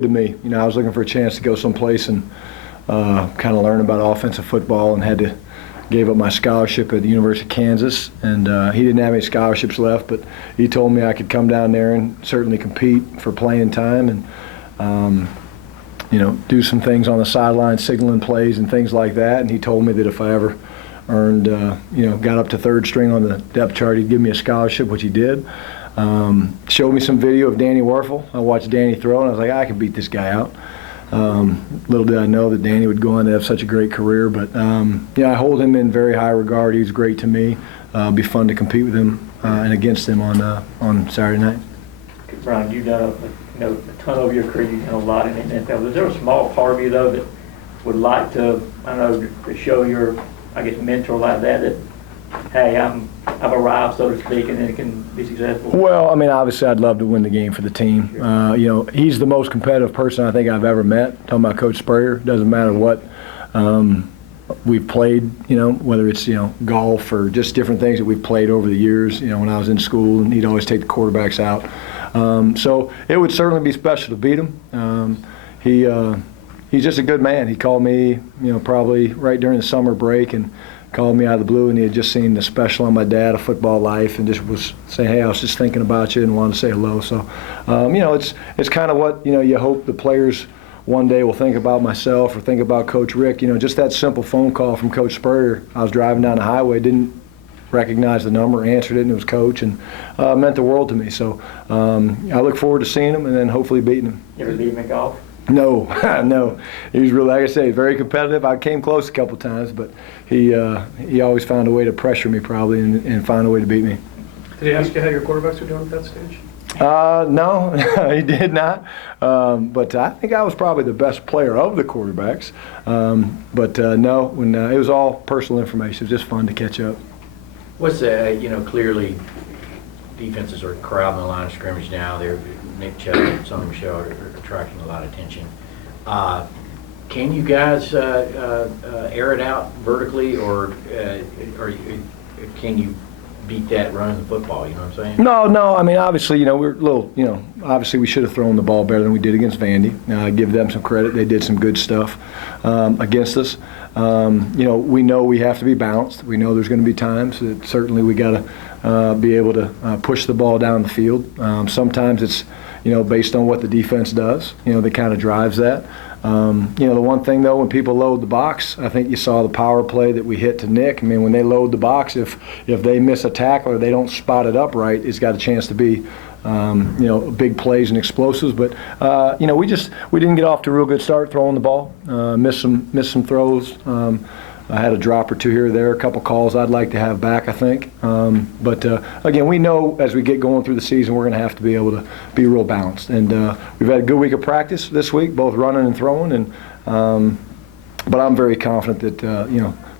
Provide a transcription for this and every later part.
to me. You know, I was looking for a chance to go someplace and kind of learn about offensive football, and gave up my scholarship at the University of Kansas, and he didn't have any scholarships left, but he told me I could come down there and certainly compete for playing time and you know, do some things on the sideline, signaling plays and things like that. And he told me that if I ever earned, you know, got up to third string on the depth chart, he'd give me a scholarship, which he did. Showed me some video of Danny Werfel. I watched Danny throw, and I was like, I can beat this guy out. Little did I know that Danny would go on to have such a great career, but yeah, I hold him in very high regard. He's great to me. It'll be fun to compete with him and against him on Saturday night. Brian, you've done a ton of your career. You've done a lot in the NFL. Is there a small part of you though that would like to, I don't know, to show your, I guess, mentor like that hey, I've arrived, so to speak, and it can be successful? Well, I mean, obviously, I'd love to win the game for the team. Sure. You know, he's the most competitive person I think I've ever met. Talking about Coach Spurrier, doesn't matter what we've played. You know, whether it's golf or just different things that we've played over the years. You know, when I was in school, and he'd always take the quarterbacks out. So it would certainly be special to beat him. He's just a good man. He called me, probably right during the summer break, and called me out of the blue, and he had just seen the special on my dad, A Football Life, and just was saying, hey, I was just thinking about you and wanted to say hello. So, it's kind of what, you hope the players one day will think about myself or think about Coach Rick. Just that simple phone call from Coach Spurrier. I was driving down the highway, didn't recognize the number, answered it, and it was Coach, and meant the world to me. So I look forward to seeing him and then hopefully beating him. You ever beat him in golf? No, no. He was really, like I say, very competitive. I came close a couple times, but he always found a way to pressure me probably and find a way to beat me. Did he ask you how your quarterbacks were doing at that stage? No, he did not. But I think I was probably the best player of the quarterbacks. But no, when it was all personal information. It was just fun to catch up. What's clearly defenses are crowding the line of scrimmage now. They're Nick Chubb and Sonny Michel are attracting a lot of attention. Can you guys air it out vertically, or can you beat that running the football? You know what I'm saying? No. I mean, obviously, we're a little, obviously we should have thrown the ball better than we did against Vandy. I give them some credit. They did some good stuff against us. We know we have to be balanced. We know there's going to be times that certainly we got to be able to push the ball down the field. Sometimes it's, based on what the defense does, that kind of drives that. The one thing, though, when people load the box, I think you saw the power play that we hit to Nick. I mean, when they load the box, if they miss a tackle or they don't spot it up right, it's got a chance to be, big plays and explosives. But, we didn't get off to a real good start throwing the ball, missed some throws. I had a drop or two here or there, a couple calls I'd like to have back, I think. But again, we know as we get going through the season, we're going to have to be able to be real balanced. And we've had a good week of practice this week, both running and throwing. And but I'm very confident that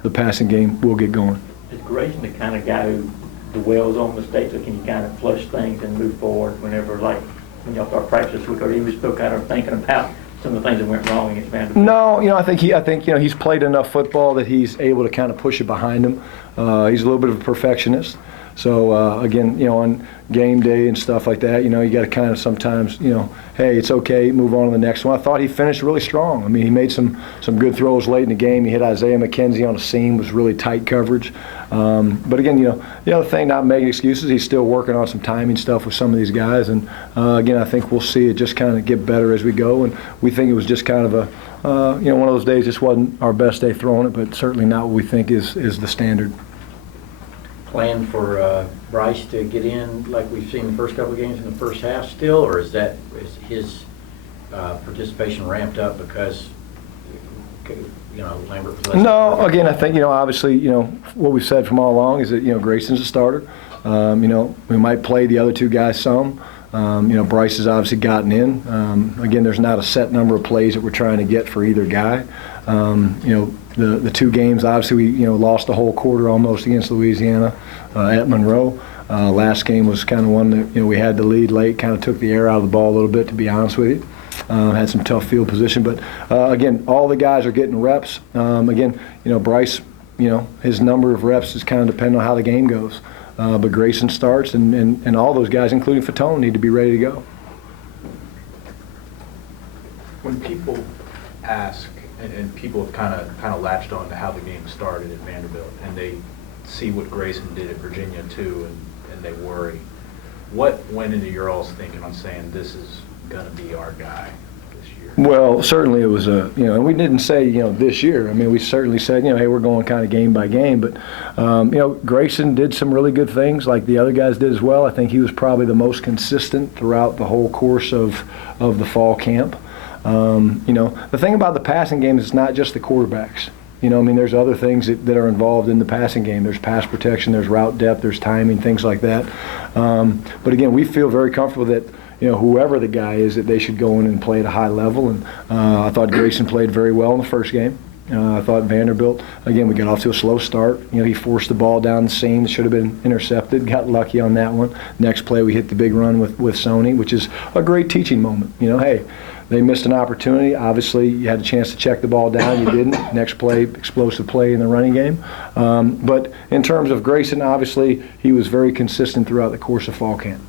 the passing game will get going. Is Grayson the kind of guy who dwells on mistakes, or can you kind of flush things and move forward whenever, like, when y'all start practice this week, or he was still kind of thinking about some of the things that went wrong against Vanderbilt? No, I think he's played enough football that he's able to kind of push it behind him. He's a little bit of a perfectionist. So again, on game day and stuff like that, you got to kind of sometimes, hey, it's okay, move on to the next one. I thought he finished really strong. I mean, he made some good throws late in the game. He hit Isaiah McKenzie on a seam, was really tight coverage. But again, the other thing, not making excuses, he's still working on some timing stuff with some of these guys. And again, I think we'll see it just kind of get better as we go. And we think it was just kind of a, one of those days. This wasn't our best day throwing it, but certainly not what we think is the standard. Plan for Bryce to get in like we've seen the first couple of games in the first half still, or is his participation ramped up because Lambert was less? No, again, I think obviously what we've said from all along is that Grayson's a starter. We might play the other two guys some. Bryce has obviously gotten in. Again, there's not a set number of plays that we're trying to get for either guy. The two games, obviously we lost the whole quarter almost against Louisiana at Monroe. Last game was kind of one that we had the lead late, kind of took the air out of the ball a little bit, to be honest with you. Had some tough field position, but again, all the guys are getting reps. Again, Bryce, his number of reps is kind of dependent on how the game goes. But Grayson starts, and all those guys, including Fatone, need to be ready to go. When people ask, and people have kind of latched on to how the game started at Vanderbilt, and they see what Grayson did at Virginia too, and they worry. What went into your all's thinking on saying this is going to be our guy this year? Well, certainly it was and we didn't say, this year. I mean, we certainly said, hey, we're going kind of game by game. But, Grayson did some really good things like the other guys did as well. I think he was probably the most consistent throughout the whole course of the fall camp. The thing about the passing game is it's not just the quarterbacks. There's other things that are involved in the passing game. There's pass protection, there's route depth, there's timing, things like that. But again, we feel very comfortable that, whoever the guy is, that they should go in and play at a high level. And I thought Grayson played very well in the first game. I thought Vanderbilt, again, we got off to a slow start. He forced the ball down the seam. It should have been intercepted. Got lucky on that one. Next play, we hit the big run with Sony, which is a great teaching moment. Hey, they missed an opportunity. Obviously, you had a chance to check the ball down. You didn't. Next play, explosive play in the running game. But in terms of Grayson, obviously, he was very consistent throughout the course of fall camp.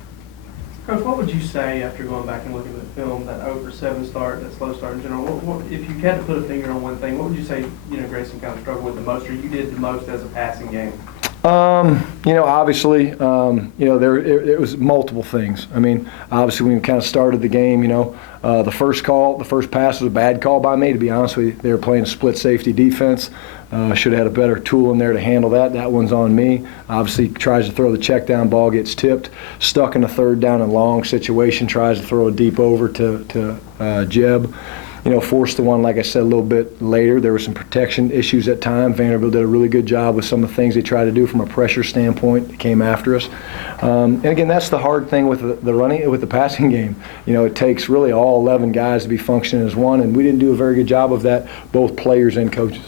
Coach, what would you say after going back and looking at the film, that 0-7 start, that slow start in general? What, if you had to put a finger on one thing, what would you say, Grayson kind of struggled with the most, or you did the most as a passing game? Obviously, it was multiple things. I mean, obviously, when we kind of started the game, the first pass was a bad call by me, to be honest with you. They were playing a split safety defense. Should have had a better tool in there to handle that. That one's on me. Obviously, tries to throw the check down, ball gets tipped, stuck in a third down and long situation, tries to throw a deep over to Jeb. Forced the one, like I said, a little bit later. There were some protection issues at times. Vanderbilt did a really good job with some of the things they tried to do from a pressure standpoint. They came after us. And again, that's the hard thing with the passing game. It takes really all 11 guys to be functioning as one, and we didn't do a very good job of that, both players and coaches.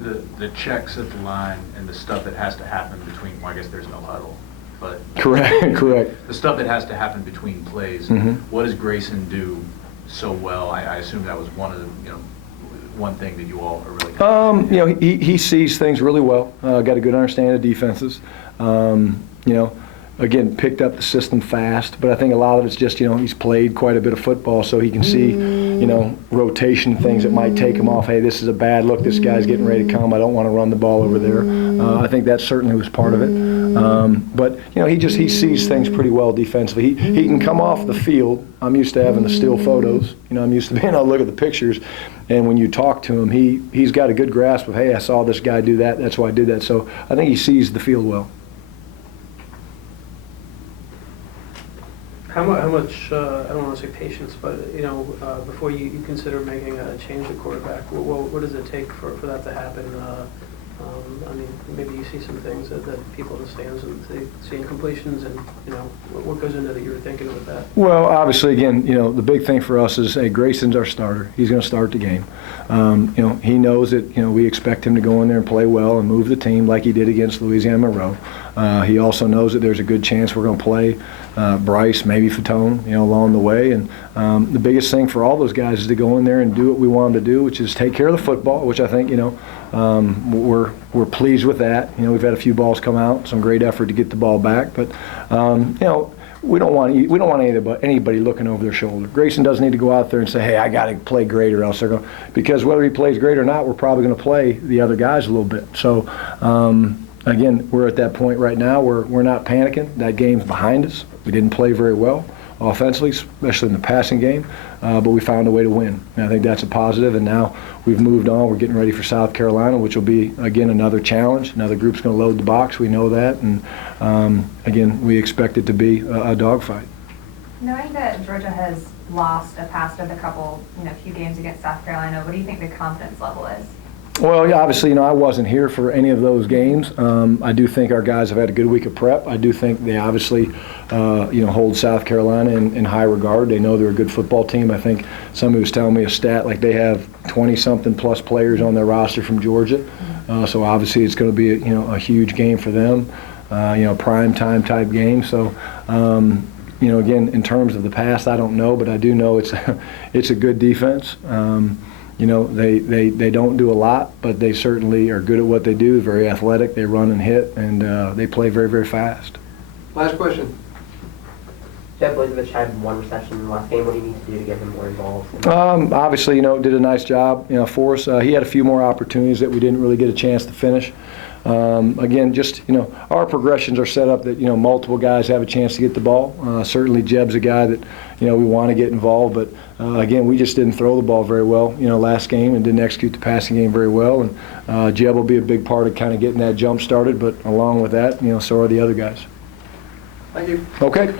The checks at the line and the stuff that has to happen between, well, I guess there's no huddle, but Correct. The stuff that has to happen between plays. Mm-hmm. What does Grayson do so well? I assume that was one thing that you all are really. He sees things really well. Got a good understanding of defenses. Again, picked up the system fast, but I think a lot of it's just, he's played quite a bit of football, so he can see, rotation things that might take him off. Hey, this is a bad look. This guy's getting ready to come. I don't want to run the ball over there. I think that certainly was part of it. But, he sees things pretty well defensively. He can come off the field. I'm used to having the still photos. I'm used to being able to look at the pictures. And when you talk to him, he's got a good grasp of, hey, I saw this guy do that. That's why I did that. So I think he sees the field well. How much, I don't want to say patience, but, before you consider making a change at quarterback, what does it take for that to happen? Maybe you see some things that people in the stands and they see incompletions, and, what goes into that you were thinking with that? Well, obviously, again, the big thing for us is, hey, Grayson's our starter. He's going to start the game. He knows that, we expect him to go in there and play well and move the team like he did against Louisiana Monroe. He also knows that there's a good chance we're going to play Bryce, maybe Fatone, along the way. And the biggest thing for all those guys is to go in there and do what we want them to do, which is take care of the football, which I think, we're pleased with that. We've had a few balls come out, some great effort to get the ball back. But, we don't want anybody looking over their shoulder. Grayson doesn't need to go out there and say, hey, I got to play great or else they're going to. Because whether he plays great or not, we're probably going to play the other guys a little bit. So, again, we're at that point right now where we're not panicking. That game's behind us. We didn't play very well offensively, especially in the passing game, but we found a way to win. And I think that's a positive, and now we've moved on. We're getting ready for South Carolina, which will be, again, another challenge. Another group's going to load the box. We know that, and, again, we expect it to be a dogfight. Knowing that Georgia has lost a past of a couple, few games against South Carolina, what do you think the confidence level is? Well, yeah, obviously, I wasn't here for any of those games. I do think our guys have had a good week of prep. I do think they obviously, hold South Carolina in high regard. They know they're a good football team. I think somebody was telling me a stat like they have 20-something plus players on their roster from Georgia. So obviously, it's going to be a huge game for them. Prime time type game. So. Again, in terms of the past, I don't know, but I do know it's a good defense. They don't do a lot, but they certainly are good at what they do. Very athletic. They run and hit, and they play very, very fast. Last question. Jeb Blazevich had 1 reception in the last game. What do you need to do to get him more involved? Obviously, did a nice job, for us. He had a few more opportunities that we didn't really get a chance to finish. Again, just, our progressions are set up that, multiple guys have a chance to get the ball. Certainly Jeb's a guy that, we want to get involved, but again, we just didn't throw the ball very well, last game and didn't execute the passing game very well. And Jeb will be a big part of kind of getting that jump started, but along with that, so are the other guys. Thank you. Okay.